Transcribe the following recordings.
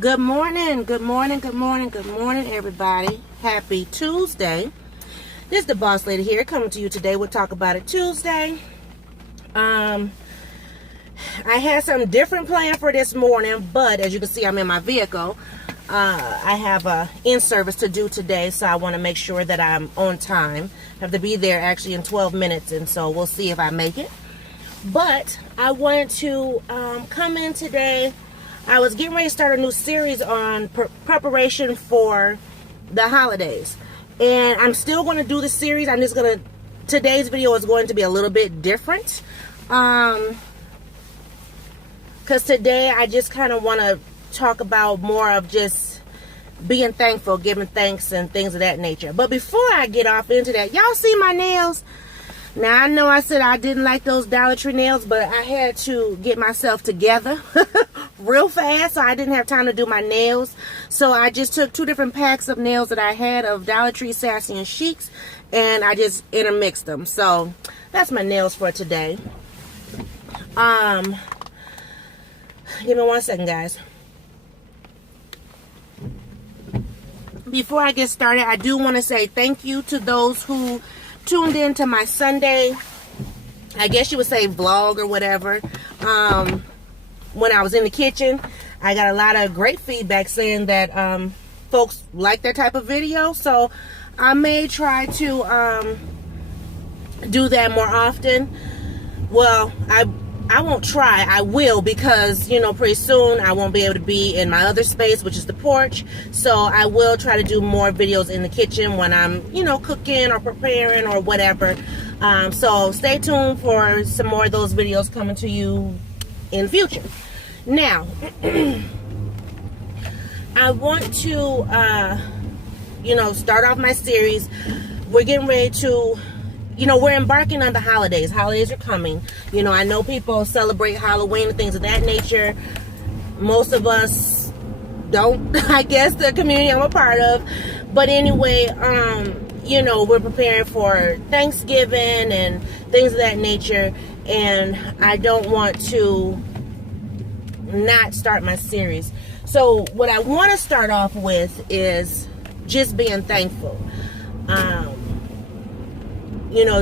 Good morning, good morning, good morning, good morning, everybody. Happy Tuesday. This is the Boss Lady here, coming to you today with Talk About It Tuesday. I had something different planned for this morning, but as you can see, I'm in my vehicle. I have a in-service to do today, so I want to make sure that I'm on time. I have to be there actually in 12 minutes, and so we'll see if I make it. But I wanted to come in today. I was getting ready to start a new series on preparation for the holidays. And I'm still going to do the series. Today's video is going to be a little bit different. Because today I just kind of want to talk about more of just being thankful, giving thanks and things of that nature. But before I get off into that, y'all see my nails? Now, I know I said I didn't like those Dollar Tree nails, but I had to get myself together real fast, so I didn't have time to do my nails. So I just took two different packs of nails that I had of Dollar Tree Sassy and Chics, and I just intermixed them. So that's my nails for today. Give me 1 second, guys. Before I get started, I do want to say thank you to those who tuned in to my Sunday, I guess you would say vlog or whatever, when I was in the kitchen. I got a lot of great feedback saying that folks like that type of video, so I may try to do that more often. Well, I won't try, I will, because pretty soon I won't be able to be in my other space, which is the porch. So I will try to do more videos in the kitchen when I'm cooking or preparing or whatever. So stay tuned for some more of those videos coming to you in the future. Now I want to start off my series. We're getting ready to we're embarking on the holidays. Holidays are coming. I know people celebrate Halloween and things of that nature. Most of us don't, I guess, the community I'm a part of. But anyway, we're preparing for Thanksgiving and things of that nature. And I don't want to not start my series. So what I want to start off with is just being thankful.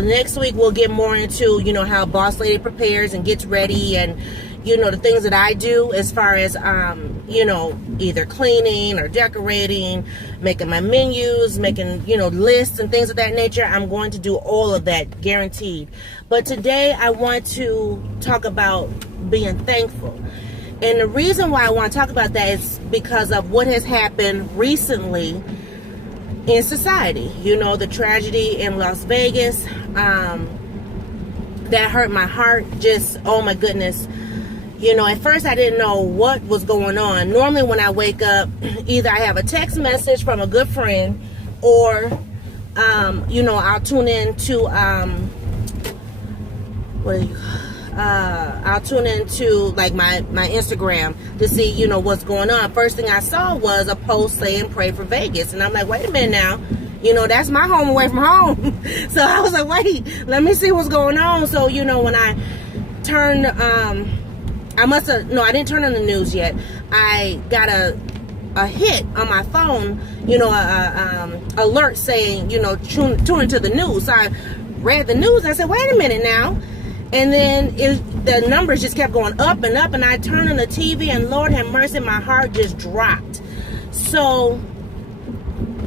Next week we'll get more into, how Boss Lady prepares and gets ready and, the things that I do as far as, either cleaning or decorating, making my menus, making, lists and things of that nature. I'm going to do all of that, guaranteed. But today I want to talk about being thankful. And the reason why I want to talk about that is because of what has happened recently in society. The tragedy in Las Vegas, that hurt my heart. Just, oh my goodness. At first I didn't know what was going on. Normally when I wake up, either I have a text message from a good friend, or I'll tune in to I'll tune into like my Instagram to see what's going on. First thing I saw was a post saying pray for Vegas, and I'm like, wait a minute now, that's my home away from home. So I was like, wait, let me see what's going on. So when I turned I didn't turn on the news yet. I got a hit on my phone, alert saying tune into the news. So I read the news and I said, wait a minute now. And then the numbers just kept going up and up, and I turned on the TV, and Lord have mercy, my heart just dropped. So,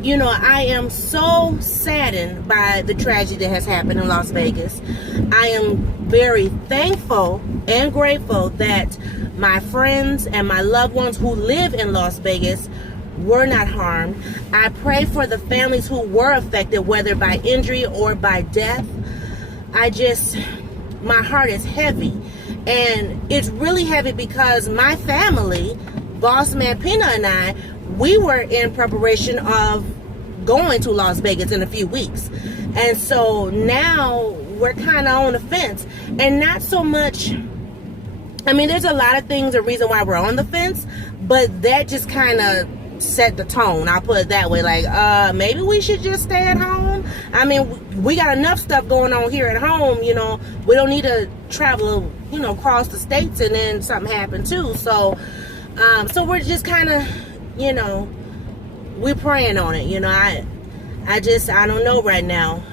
I am so saddened by the tragedy that has happened in Las Vegas. I am very thankful and grateful that my friends and my loved ones who live in Las Vegas were not harmed. I pray for the families who were affected, whether by injury or by death. My heart is heavy, and it's really heavy because my family, Boss Man Peanut and I, we were in preparation of going to Las Vegas in a few weeks. And so now we're kind of on the fence, and not so much, there's a lot of things, a reason why we're on the fence, but that just kind of set the tone. I'll put it that way. Like, maybe we should just stay at home. We got enough stuff going on here at home. We don't need to travel, across the states and then something happened too. So, So we're just kind of, we're praying on it. I don't know right now.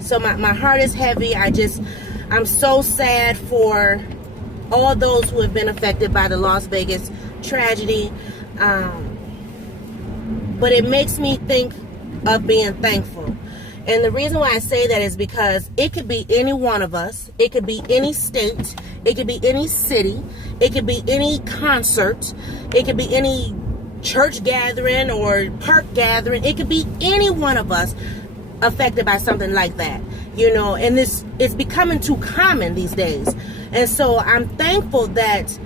So my heart is heavy. I'm so sad for all those who have been affected by the Las Vegas tragedy. But it makes me think of being thankful. And the reason why I say that is because it could be any one of us. It could be any state. It could be any city. It could be any concert. It could be any church gathering or park gathering. It could be any one of us affected by something like that. And it's becoming too common these days. And so I'm thankful that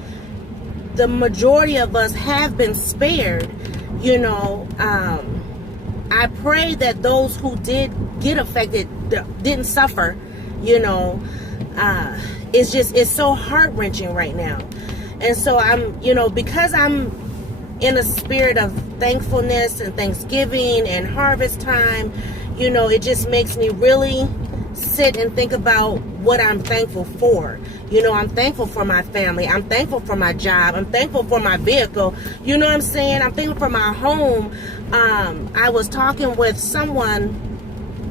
the majority of us have been spared. I pray that those who did get affected didn't suffer. It's so heart-wrenching right now. And so I'm, because I'm in a spirit of thankfulness and Thanksgiving and harvest time, it just makes me really sit and think about what I'm thankful for. I'm thankful for my family. I'm thankful for my job. I'm thankful for my vehicle. You know what I'm saying? I'm thankful for my home. I was talking with someone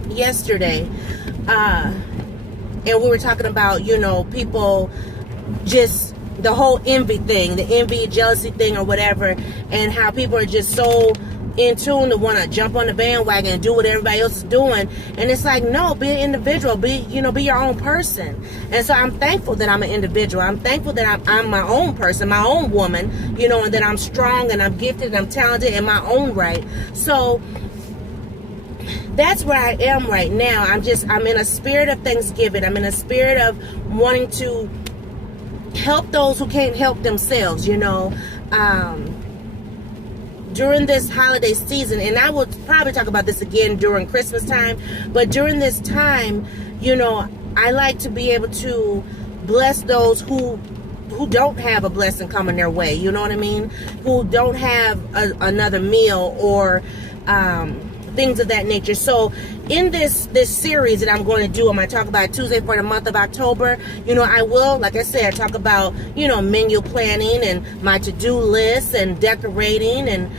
yesterday, and we were talking about, people just the whole envy thing, the envy, jealousy thing or whatever, and how people are just so in tune to want to jump on the bandwagon and do what everybody else is doing. And it's like, no, be an individual, be your own person. And so I'm thankful that I'm an individual. I'm thankful that I'm my own person, my own woman, and that I'm strong and I'm gifted and I'm talented in my own right. So that's where I am right now. I'm in a spirit of Thanksgiving. I'm in a spirit of wanting to help those who can't help themselves, during this holiday season. And I will probably talk about this again during Christmas time, but during this time, I like to be able to bless those who don't have a blessing coming their way, you know what I mean? Who don't have another meal or things of that nature. So in this series that I'm going to do, I'm going to talk about Tuesday for the month of October. I will, like I said, talk about, menu planning and my to-do list and decorating and,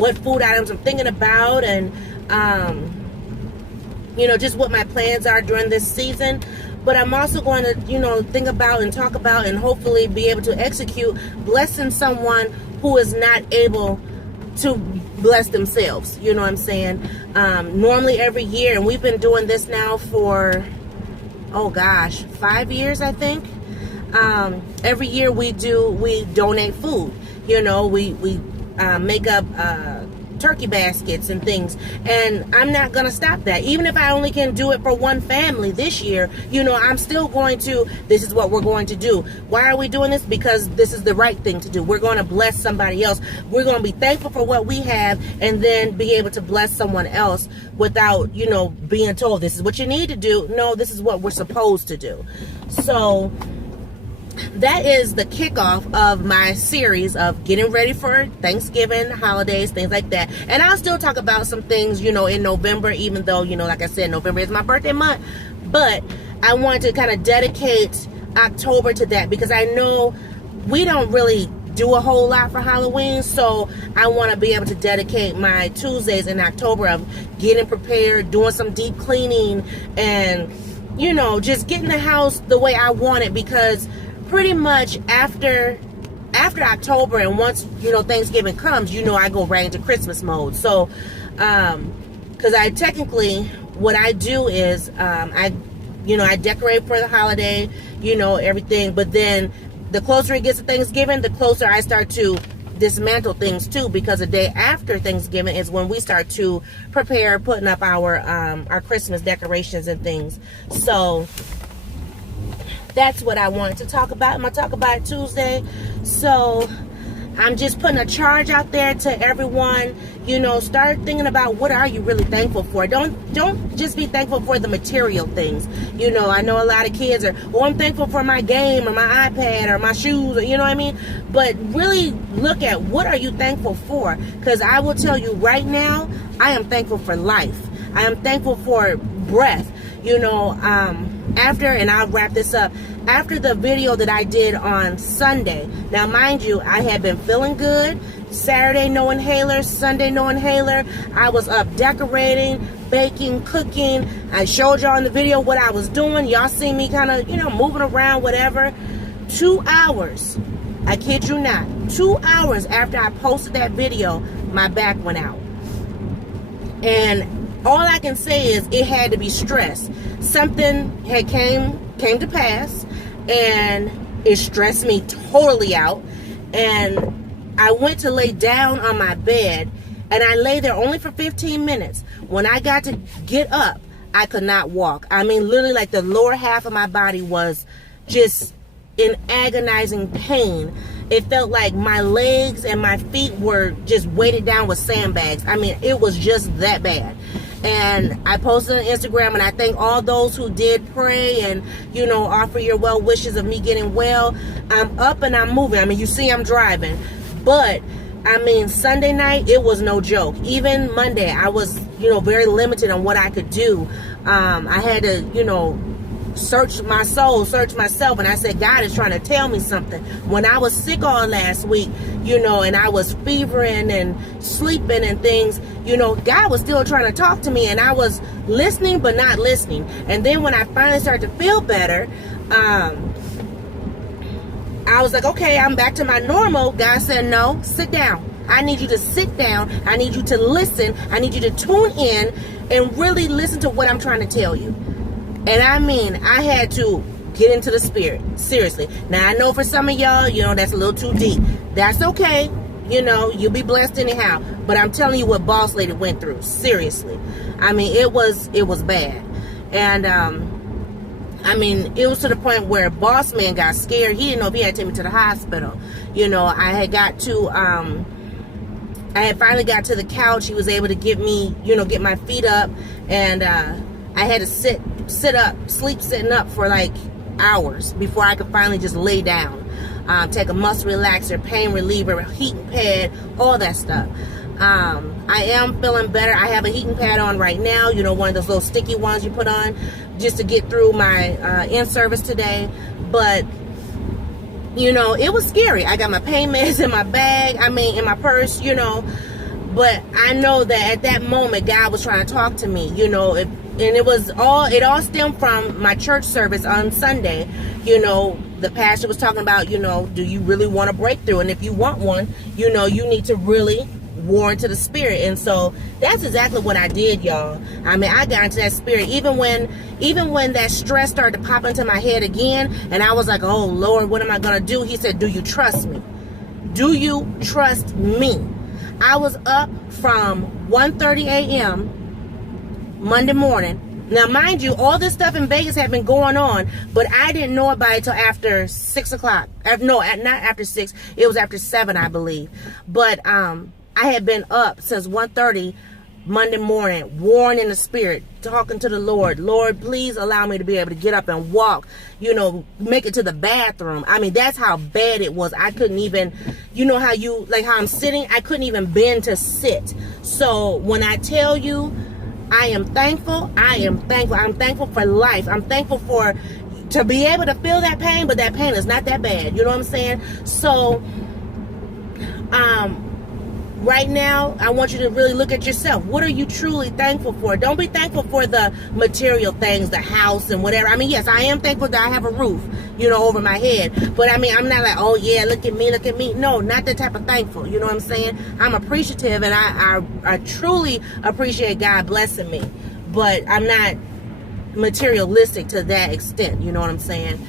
what food items I'm thinking about and, just what my plans are during this season. But I'm also going to, think about and talk about and hopefully be able to execute blessing someone who is not able to bless themselves. You know what I'm saying? Normally every year, and we've been doing this now for 5 years, I think. Every year we donate food. We make up turkey baskets and things, and I'm not gonna stop that. Even if I only can do it for one family this year, I'm still going to. This is what we're going to do. Why are we doing this? Because this is the right thing to do. We're going to bless somebody else. We're going to be thankful for what we have, and then be able to bless someone else without being told this is what you need to do. No, this is what we're supposed to do. So that is the kickoff of my series of getting ready for Thanksgiving, holidays, things like that. And I'll still talk about some things, in November, even though, like I said, November is my birthday month. But I want to kind of dedicate October to that because I know we don't really do a whole lot for Halloween. So I want to be able to dedicate my Tuesdays in October of getting prepared, doing some deep cleaning, and, just getting the house the way I want it, because pretty much after October and once Thanksgiving comes, I go right into Christmas mode. So because I technically what I do is I decorate for the holiday, everything, but then the closer it gets to Thanksgiving, the closer I start to dismantle things too, because the day after Thanksgiving is when we start to prepare putting up our Christmas decorations and things. So that's what I wanted to talk about. I'm going to talk about it Tuesday. So I'm just putting a charge out there to everyone. Start thinking about what are you really thankful for. Don't just be thankful for the material things. I know a lot of kids are, I'm thankful for my game or my iPad or my shoes, or, you know what I mean? But really look at what are you thankful for. Because I will tell you right now, I am thankful for life. I am thankful for breath. You know, after, and I'll wrap this up, after the video that I did on Sunday, now mind you, I had been feeling good. Saturday, no inhaler. Sunday, no inhaler. I was up decorating, baking, cooking. I showed y'all in the video what I was doing. Y'all see me kind of, you know, moving around, whatever. 2 hours, I kid you not, 2 hours after I posted that video, my back went out. And all I can say is it had to be stress. Something had came to pass, and it stressed me totally out. And I went to lay down on my bed, and I lay there only for 15 minutes. When I got to get up, I could not walk. I mean, literally, like, the lower half of my body was just in agonizing pain. It felt like my legs and my feet were just weighted down with sandbags. I mean, it was just that bad. And I posted on Instagram, and I thank all those who did pray and, you know, offer your well wishes of me getting well. I'm up and I'm moving. I mean, you see I'm driving. But, I mean, Sunday night, it was no joke. Even Monday, I was, you know, very limited on what I could do. I had to, you know, search my soul, search myself, and I said, God is trying to tell me something. When I was sick all last week, you know, and I was fevering and sleeping and things, you know, God was still trying to talk to me, and I was listening but not listening. And then when I finally started to feel better, I was like, okay, I'm back to my normal. God said, no, sit down. I need you to sit down. I need you to listen. I need you to tune in and really listen to what I'm trying to tell you. And I mean, I had to get into the spirit. Seriously. Now, I know for some of y'all, you know, that's a little too deep. That's okay. You know, you'll be blessed anyhow. But I'm telling you what Boss Lady went through. Seriously. I mean, it was bad. And, I mean, it was to the point where Boss Man got scared. He didn't know if he had to take me to the hospital. You know, I had finally got to the couch. He was able to get me, you know, get my feet up. And I had to sleep sitting up for like hours before I could finally just lay down. Take a muscle relaxer, pain reliever, heating pad, all that stuff. I am feeling better. I have a heating pad on right now, you know, one of those little sticky ones you put on just to get through my in-service today. But, you know, it was scary. I got my pain meds in my bag, in my purse, you know. But I know that at that moment, God was trying to talk to me, you know. It all stemmed from my church service on Sunday. You know, the pastor was talking about, you know, do you really want a breakthrough? And if you want one, you know, you need to really war into the spirit. And so that's exactly what I did, y'all. I mean, I got into that spirit even when that stress started to pop into my head again, and I was like, oh Lord, what am I gonna do? He said, do you trust me? Do you trust me? I was up from 1:30 a.m. Monday morning. Now, mind you, all this stuff in Vegas had been going on, but I didn't know about it till after 6 o'clock. No, not after 6. It was after 7, I believe. But I had been up since 1:30 Monday morning, warring in the spirit, talking to the Lord. Lord, please allow me to be able to get up and walk, you know, make it to the bathroom. I mean, that's how bad it was. I couldn't even, you know how I'm sitting, I couldn't even bend to sit. So when I tell you, I am thankful. I'm thankful for life. I'm thankful to be able to feel that pain, but that pain is not that bad. You know what I'm saying? So, right now, I want you to really look at yourself. What are you truly thankful for? Don't be thankful for the material things, the house and whatever. I mean, yes, I am thankful that I have a roof, you know, over my head. But I mean, I'm not like, oh yeah, look at me. No, not that type of thankful. You know what I'm saying? I'm appreciative, and I truly appreciate God blessing me. But I'm not materialistic to that extent. You know what I'm saying?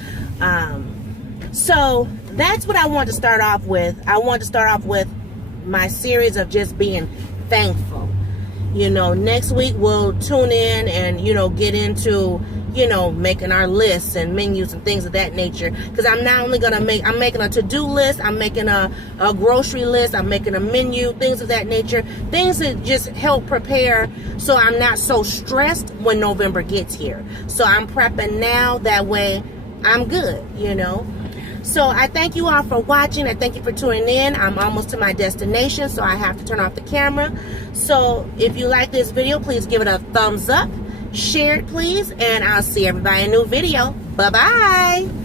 So that's what I want to start off with. I want to start off with my series of just being thankful. You know, next week we'll tune in and, you know, get into, you know, making our lists and menus and things of that nature. Because I'm not only I'm making a to-do list, I'm making a grocery list, I'm making a menu, things of that nature. Things that just help prepare so I'm not so stressed when November gets here. So I'm prepping now, that way I'm good, you know. So I thank you all for watching. I thank you for tuning in. I'm almost to my destination, so I have to turn off the camera. So if you like this video, please give it a thumbs up. share it please, and I'll see everybody in a new video. Bye bye.